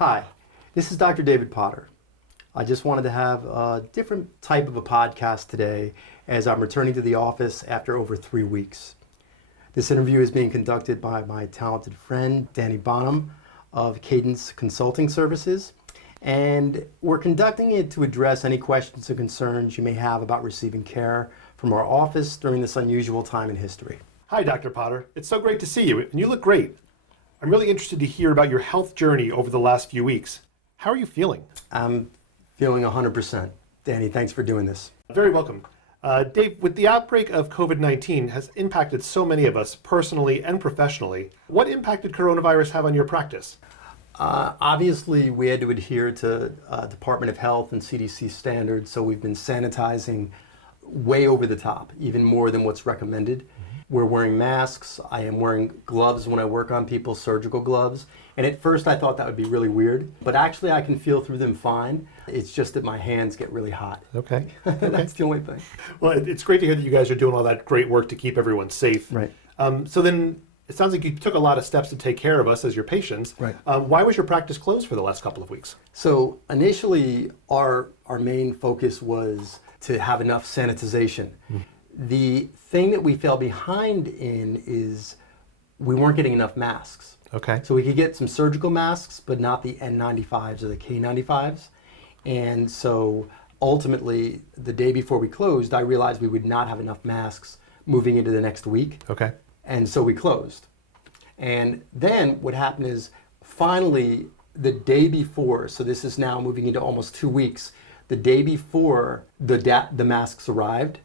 Hi, this is Dr. David Potter. I just wanted to have a different type of a podcast today as I'm returning to the office after over 3 weeks. This interview is being conducted by my talented friend, Danny Bonham of Cadence Consulting Services, and we're conducting it to address any questions and concerns you may have about receiving care from our office during this unusual time in history. Hi, Dr. Potter. It's so great to see you, and you look great. I'm really interested to hear about your health journey over the last few weeks. How are you feeling? I'm feeling 100%. Danny, thanks for doing this. Very welcome. Dave, with the outbreak of COVID-19 has impacted so many of us personally and professionally. What impact did coronavirus have on your practice? Obviously, we had to adhere to Department of Health and CDC standards, so we've been sanitizing way over the top, even more than what's recommended. We're wearing masks. I am wearing gloves when I work on people, surgical gloves. And at first I thought that would be really weird, but actually I can feel through them fine. It's just that my hands get really hot. Okay. That's the only thing. Well, it's great to hear that you guys are doing all that great work to keep everyone safe. Right. So then it sounds like you took a lot of steps to take care of us as your patients. Right. Why was your practice closed for the last couple of weeks? So initially our main focus was to have enough sanitization. The thing that we fell behind in is we weren't getting enough masks. Okay. So we could get some surgical masks, but not the N95s or the K95s. And so ultimately, the day before we closed, I realized we would not have enough masks moving into the next week. Okay. And so we closed. And then what happened is finally the day before, so this is now moving into almost 2 weeks, the day before the masks arrived,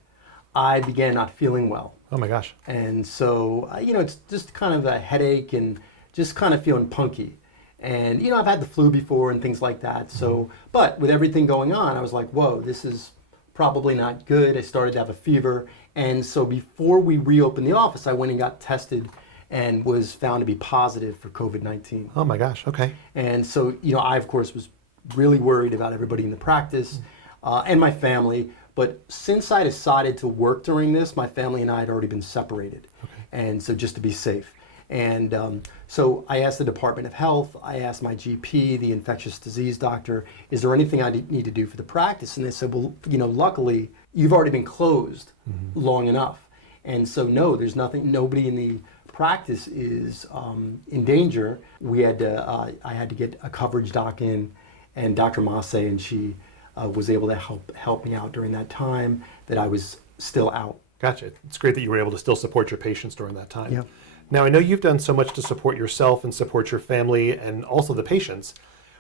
I began not feeling well. Oh my gosh. And so, it's just kind of a headache and just kind of feeling punky. And, I've had the flu before and things like that. So, but with everything going on, I was like, whoa, this is probably not good. I started to have a fever. And so before we reopened the office, I went and got tested and was found to be positive for COVID-19. Oh my gosh. Okay. And so, I, of course, was really worried about everybody in the practice and my family. But since I decided to work during this, my family and I had already been separated. Okay. And so just to be safe. And so I asked the Department of Health, I asked my GP, the infectious disease doctor, is there anything I need to do for the practice? And they said, well, luckily you've already been closed long enough. And so no, there's nothing, nobody in the practice is in danger. We had to, I had to get a coverage doc in, and Dr. Masse, and she was able to help me out during that time that I was still out. Gotcha. It's great that you were able to still support your patients during that time. Yeah. Now, I know you've done so much to support yourself and support your family and also the patients.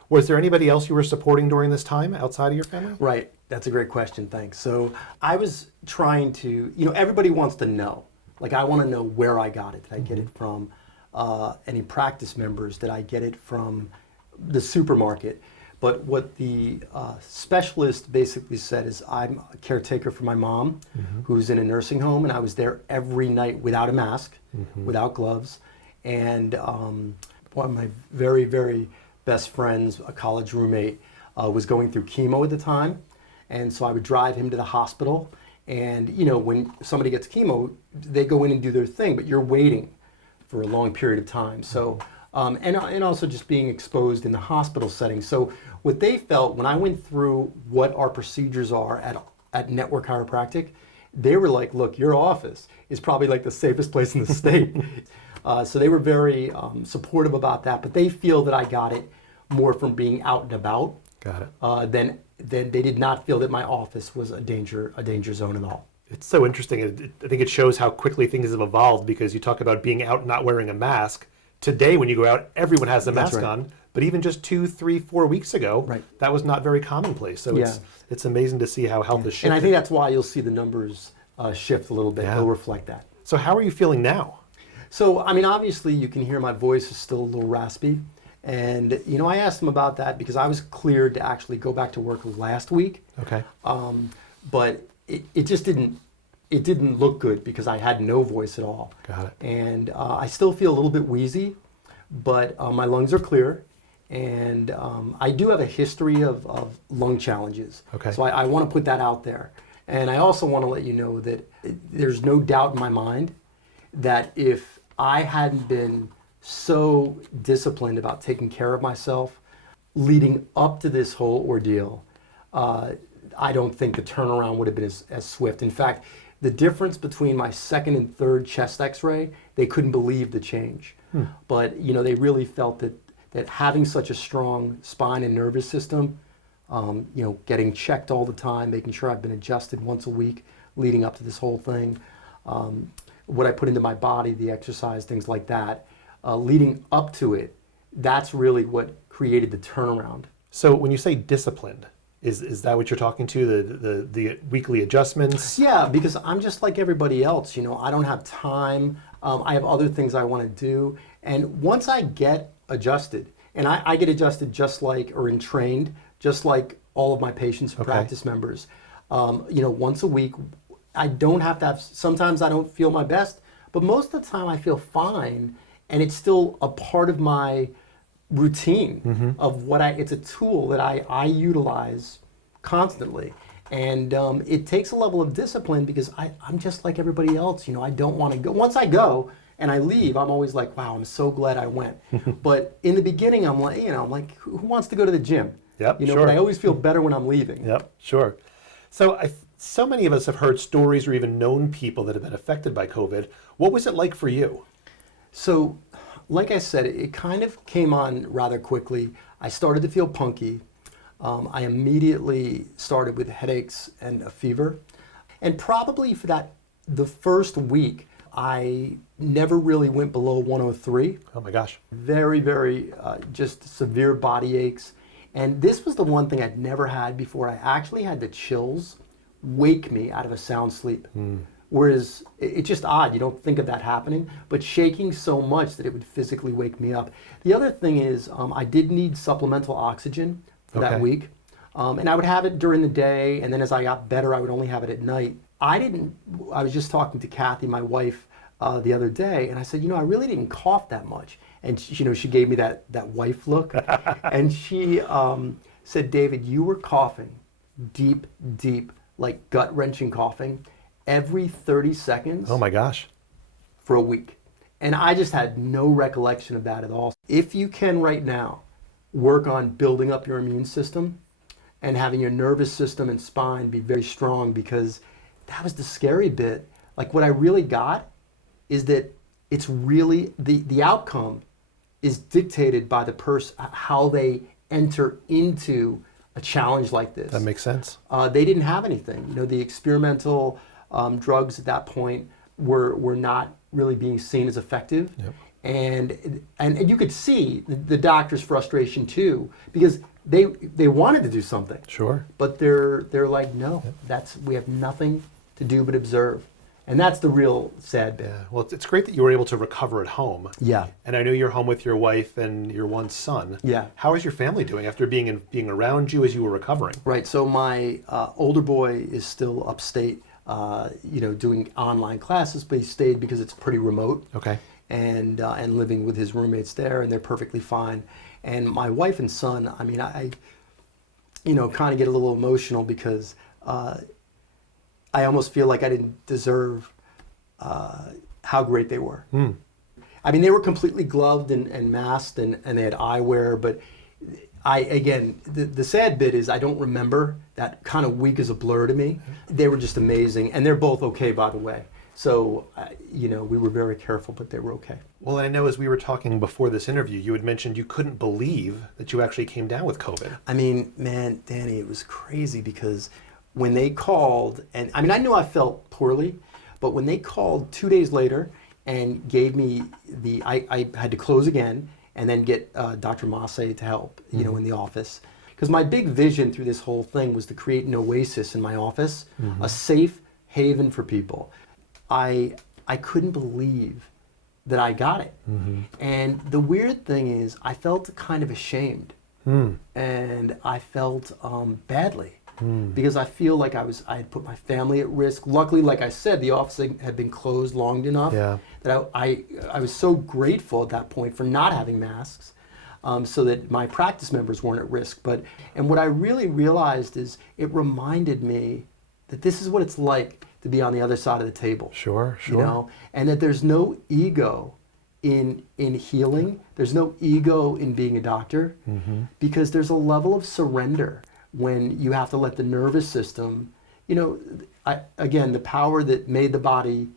Was there anybody else you were supporting during this time outside of your family? Right. That's a great question. Thanks. So I was trying to, everybody wants to know. Like, I want to know where I got it. Did I get it from any practice members? Did I get it from the supermarket? But what the specialist basically said is I'm a caretaker for my mom, who's in a nursing home, and I was there every night without a mask, without gloves. And one of my very, very best friends, a college roommate, was going through chemo at the time. And so I would drive him to the hospital. And, when somebody gets chemo, they go in and do their thing, but you're waiting for a long period of time. So. And also just being exposed in the hospital setting. So what they felt when I went through what our procedures are at Network Chiropractic, they were like, look, your office is probably like the safest place in the state. So they were very supportive about that, but they feel that I got it more from being out and about. Got it. Than they did not feel that my office was a danger zone at all. It's so interesting. I think it shows how quickly things have evolved, because you talk about being out and not wearing a mask. Today, when you go out, everyone has a mask on. But even just 2, 3, 4 weeks ago, that was not very commonplace. So it's amazing to see how health has shifted. And I think that's why you'll see the numbers shift a little bit. They'll reflect that. So how are you feeling now? So, obviously you can hear my voice is still a little raspy. And, I asked them about that because I was cleared to actually go back to work last week. Okay. But it just didn't look good because I had no voice at all. Got it. And I still feel a little bit wheezy, but my lungs are clear. And I do have a history of lung challenges. Okay. So I want to put that out there. And I also want to let you know that there's no doubt in my mind that if I hadn't been so disciplined about taking care of myself, leading up to this whole ordeal, I don't think the turnaround would have been as swift. In fact, the difference between my second and third chest x-ray, they couldn't believe the change. But, they really felt that having such a strong spine and nervous system, getting checked all the time, making sure I've been adjusted once a week leading up to this whole thing, what I put into my body, the exercise, things like that, leading up to it, that's really what created the turnaround. So when you say disciplined, is that what you're talking to, the weekly adjustments? Yeah, because I'm just like everybody else. I don't have time. I have other things I want to do. And once I get adjusted, and I get adjusted and trained, just like all of my patients and practice members, once a week. I don't have to have, sometimes I don't feel my best, but most of the time I feel fine, and it's still a part of my routine of it's a tool that I utilize constantly. And it takes a level of discipline because I'm just like everybody else. I don't want to go. Once I go and I leave, I'm always like, wow, I'm so glad I went. But in the beginning, I'm like, who wants to go to the gym? Yep, sure. But I always feel better when I'm leaving. Yep, sure. So many of us have heard stories or even known people that have been affected by COVID. What was it like for you? So, like I said, it kind of came on rather quickly. I started to feel punky. I immediately started with headaches and a fever. And probably for the first week, I never really went below 103. Oh my gosh. Very, very just severe body aches. And this was the one thing I'd never had before. I actually had the chills wake me out of a sound sleep. Whereas it's just odd, you don't think of that happening, but shaking so much that it would physically wake me up. The other thing is I did need supplemental oxygen for that week. And I would have it during the day, and then as I got better, I would only have it at night. I was just talking to Kathy, my wife, the other day, and I said, I really didn't cough that much. And she gave me that wife look. And she said, David, you were coughing deep, like gut-wrenching coughing every 30 seconds. Oh my gosh. For a week. And I just had no recollection of that at all. If you can right now work on building up your immune system and having your nervous system and spine be very strong, because that was the scary bit. Like what I really got is that it's really, the outcome is dictated by the person, how they enter into a challenge like this. That makes sense. They didn't have anything. The experimental drugs at that point were not really being seen as effective. Yep. And you could see the doctor's frustration too, because they wanted to do something. Sure. But they're like, no, we have nothing to do but observe. And that's the real sad bit. Yeah. Well, it's great that you were able to recover at home. Yeah. And I know you're home with your wife and your one son. Yeah. How is your family doing after being around you as you were recovering? Right. So my older boy is still upstate, doing online classes, but he stayed because it's pretty remote. Okay. And living with his roommates there, and they're perfectly fine. And my wife and son, I mean, I kind of get a little emotional because I almost feel like I didn't deserve how great they were. I mean, they were completely gloved and masked, and they had eyewear, but the sad bit is I don't remember. That kind of week is a blur to me. They were just amazing, and they're both okay, by the way. So, we were very careful, but they were okay. Well, I know as we were talking before this interview, you had mentioned you couldn't believe that you actually came down with COVID. I mean, man, Danny, it was crazy because when they called, and I mean, I knew I felt poorly, but when they called 2 days later and gave me I had to close again and then get Dr. Masse to help, in the office. Because my big vision through this whole thing was to create an oasis in my office, a safe haven for people. I couldn't believe that I got it. And the weird thing is I felt kind of ashamed. And I felt badly. Because I feel like I had put my family at risk. Luckily, like I said, the office had been closed long enough that I was so grateful at that point for not having masks, so that my practice members weren't at risk. And what I really realized is it reminded me that this is what it's like to be on the other side of the table. Sure. And that there's no ego in healing. There's no ego in being a doctor, because there's a level of surrender when you have to let the nervous system, again, the power that made the body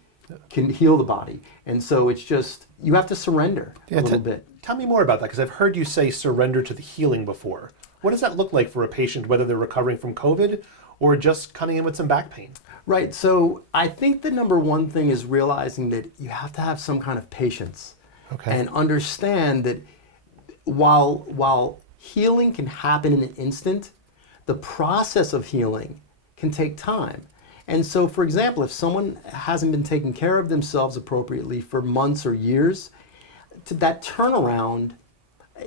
can heal the body. And so it's just, you have to surrender a little bit. Tell me more about that, because I've heard you say surrender to the healing before. What does that look like for a patient, whether they're recovering from COVID or just coming in with some back pain? Right. So I think the number one thing is realizing that you have to have some kind of patience. Okay. And understand that while healing can happen in an instant, the process of healing can take time. And so, for example, if someone hasn't been taking care of themselves appropriately for months or years, to that turnaround,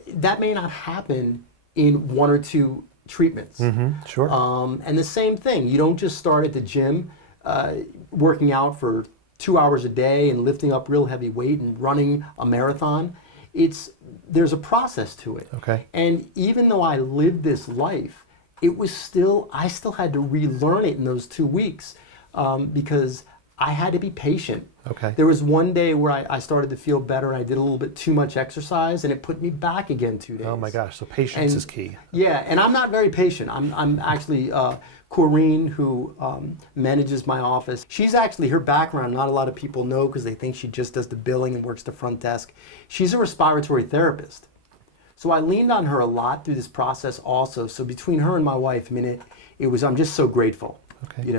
that may not happen in 1 or 2 treatments. Sure. And the same thing, you don't just start at the gym working out for 2 hours a day and lifting up real heavy weight and running a marathon. There's a process to it. Okay. And even though I lived this life, I still had to relearn it in those 2 weeks, because I had to be patient. Okay. There was one day where I started to feel better, and I did a little bit too much exercise, and it put me back again 2 days. Oh my gosh, so patience is key. Yeah, and I'm not very patient. I'm actually, Corrine, who manages my office, she's actually, her background, not a lot of people know because they think she just does the billing and works the front desk. She's a respiratory therapist. So I leaned on her a lot through this process also. So between her and my wife, I mean, I'm just so grateful, Okay.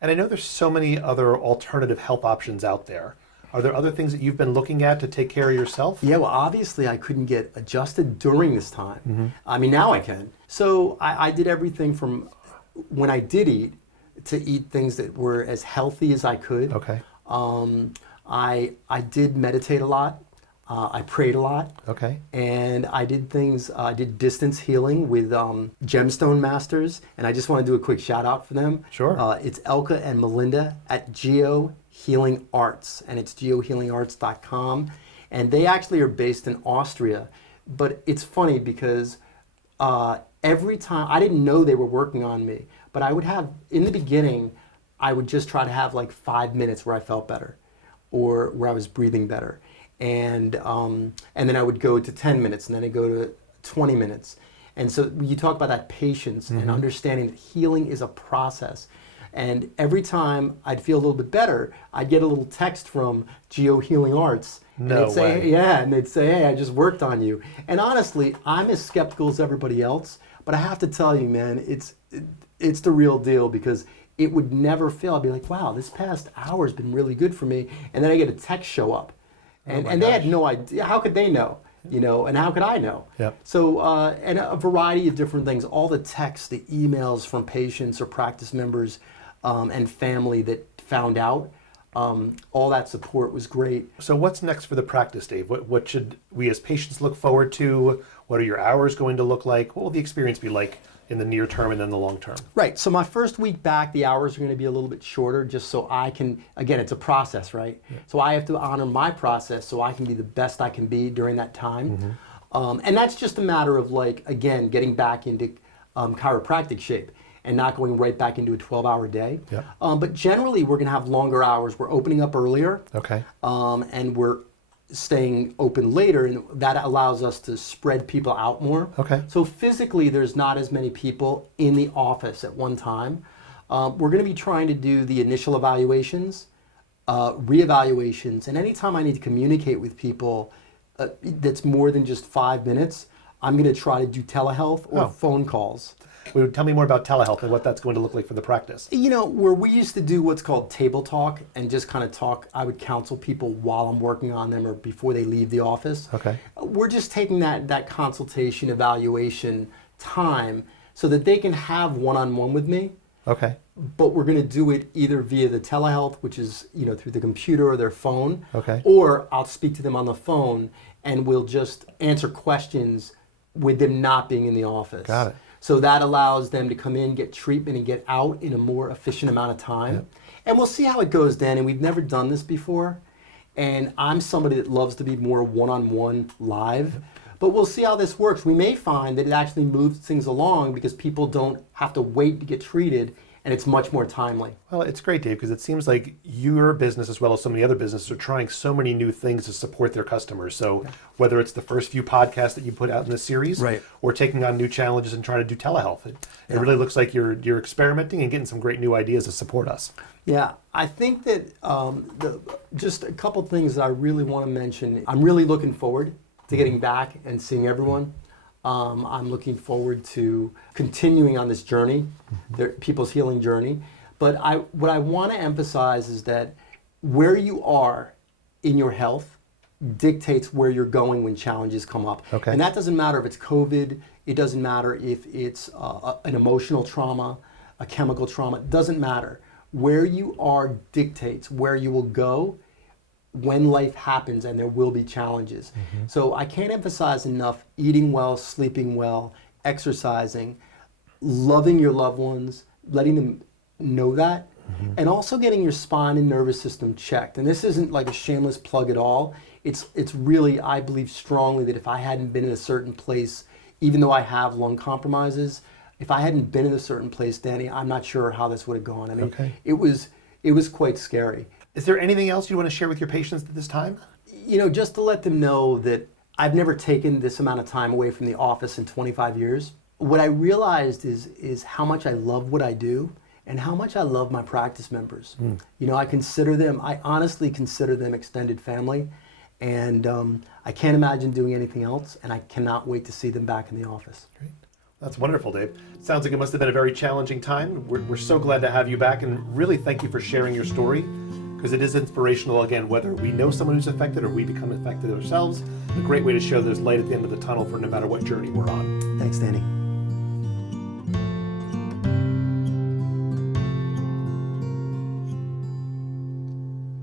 And I know there's so many other alternative health options out there. Are there other things that you've been looking at to take care of yourself? Yeah, well, obviously I couldn't get adjusted during this time. I mean, now I can. So I did everything from when I did eat to eat things that were as healthy as I could. Okay. I did meditate a lot. I prayed a lot. Okay. And I did I did distance healing with Gemstone Masters. And I just want to do a quick shout out for them. Sure. It's Elka and Melinda at Geo Healing Arts. And it's geohealingarts.com. And they actually are based in Austria. But it's funny because every time, I didn't know they were working on me. But I would have, in the beginning, I would just try to have like 5 minutes where I felt better or where I was breathing better. And then I would go to 10 minutes, and then I'd go to 20 minutes. And so you talk about that patience and understanding that healing is a process. And every time I'd feel a little bit better, I'd get a little text from Geo Healing Arts. No way. Yeah, and they'd say, hey, I just worked on you. And honestly, I'm as skeptical as everybody else, but I have to tell you, man, it's the real deal, because it would never fail. I'd be like, wow, this past hour's been really good for me. And then I get a text show up. And they had no idea. How could they know? And how could I know? Yep. So, and a variety of different things. All the texts, the emails from patients or practice members and family that found out, all that support was great. So what's next for the practice, Dave? What should we as patients look forward to? What are your hours going to look like? What will the experience be like in the near term and then the long term? Right. So my first week back, the hours are going to be a little bit shorter, just so I can, again, it's a process, right? Yeah. So I have to honor my process so I can be the best I can be during that time. And that's just a matter of, like, again, getting back into chiropractic shape and not going right back into a 12-hour day. Yep. But generally, we're going to have longer hours. We're opening up earlier. Okay. And we're staying open later, and that allows us to spread people out more. Okay. So physically, there's not as many people in the office at one time. We're going to be trying to do the initial evaluations, reevaluations, and anytime I need to communicate with people that's more than just 5 minutes, I'm going to try to do telehealth or phone calls. Tell me more about telehealth and what that's going to look like for the practice. Where we used to do what's called table talk and just kind of talk, I would counsel people while I'm working on them or before they leave the office. Okay. We're just taking that consultation evaluation time so that they can have one-on-one with me. Okay. But we're going to do it either via the telehealth, which is through the computer or their phone. Okay. Or I'll speak to them on the phone and we'll just answer questions with them not being in the office. Got it. So that allows them to come in, get treatment, and get out in a more efficient amount of time. Yep. And we'll see how it goes, Dan. And we've never done this before. And I'm somebody that loves to be more one-on-one live. But we'll see how this works. We may find that it actually moves things along because people don't have to wait to get treated and it's much more timely. Well, it's great, Dave, because it seems like your business, as well as so many other businesses, are trying so many new things to support their customers. So whether it's the first few podcasts that you put out in this series, Right. or taking on new challenges and trying to do telehealth, it really looks like you're experimenting and getting some great new ideas to support us. Yeah, I think that just a couple things that I really want to mention. I'm really looking forward to getting back and seeing everyone. I'm looking forward to continuing on this journey, people's healing journey. But what I want to emphasize is that where you are in your health dictates where you're going when challenges come up. Okay. And that doesn't matter if it's COVID, it doesn't matter if it's an emotional trauma, a chemical trauma, it doesn't matter. Where you are dictates where you will go when life happens, and there will be challenges. So I can't emphasize enough eating well, sleeping well, exercising, loving your loved ones, letting them know that, and also getting your spine and nervous system checked. And this isn't like a shameless plug at all. It's really, I believe strongly that if I hadn't been in a certain place, even though I have lung compromises, if I hadn't been in a certain place, Danny, I'm not sure how this would have gone. I mean, it was quite scary. Is there anything else you want to share with your patients at this time? You know, just to let them know that I've never taken this amount of time away from the office in 25 years. What I realized is how much I love what I do and how much I love my practice members. You know, I honestly consider them extended family, and I can't imagine doing anything else, and I cannot wait to see them back in the office. Great. That's wonderful, Dave. Sounds like it must have been a very challenging time. We're so glad to have you back, and really thank you for sharing your story, because it is inspirational, again, whether we know someone who's affected or we become affected ourselves. A great way to show there's light at the end of the tunnel for no matter what journey we're on. Thanks, Danny.